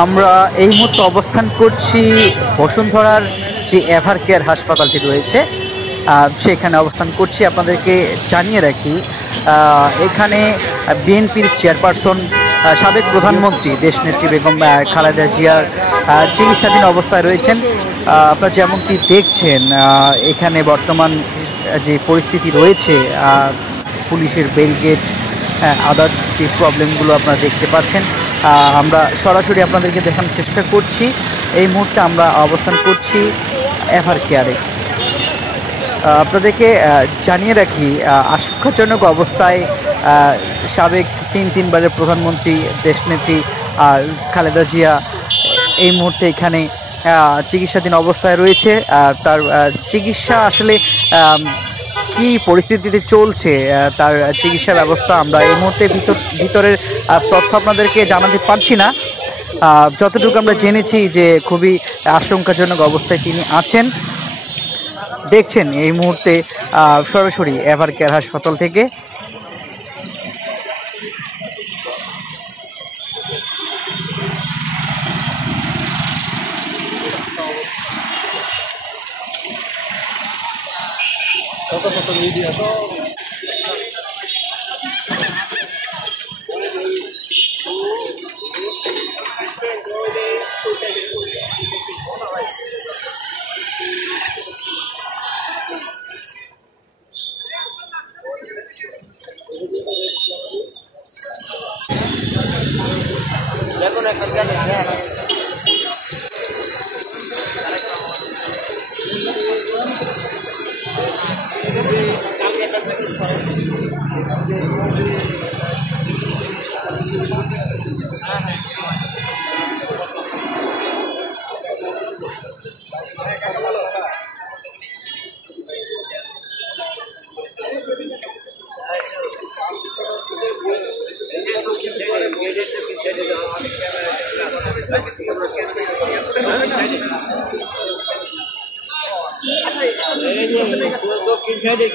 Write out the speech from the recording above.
আমরা এই মুহূর্তে অবস্থান করছি বসুন্ধরার যে এভার কেয়ার হাসপাতালটি রয়েছে সেখানে অবস্থান করছি। আপনাদেরকে জানিয়ে রাখি এখানে বিএনপির চেয়ারপারসন সাবেক প্রধানমন্ত্রী দেশনেত্রী বেগম খালেদা জিয়ার চিকিৎসাধীন অবস্থায় রয়েছেন। আপনারা যেমনটি দেখছেন এখানে বর্তমান যে পরিস্থিতি রয়েছে, পুলিশের ব্যারিকেড, আদার্স যে প্রবলেমগুলো আপনারা দেখতে পাচ্ছেন, আমরা সরাসরি আপনাদেরকে দেখানোর চেষ্টা করছি। এই মুহূর্তে আমরা অবস্থান করছি এভার কেয়ারে। আপনাদেরকে জানিয়ে রাখি আশঙ্কাজনক অবস্থায় সাবেক তিনবারের প্রধানমন্ত্রী দেশনেত্রী খালেদা জিয়া এই মুহূর্তে এখানে চিকিৎসাধীন অবস্থায় রয়েছে। তার চিকিৎসা আসলে কি পরিস্থিতিতে চলছে, তার চিকিৎসা ব্যবস্থা আমরা এই মুহূর্তে ভিতরের তথ্য আপনাদেরকে জানাতে পারছি না। যতটুকু আমরা জেনেছি যে খুবই আশঙ্কাজনক অবস্থায় তিনি আছেন। দেখছেন এই মুহূর্তে সরাসরি এভার কেয়ার হাসপাতাল থেকে। দক্ষিণ সাইডে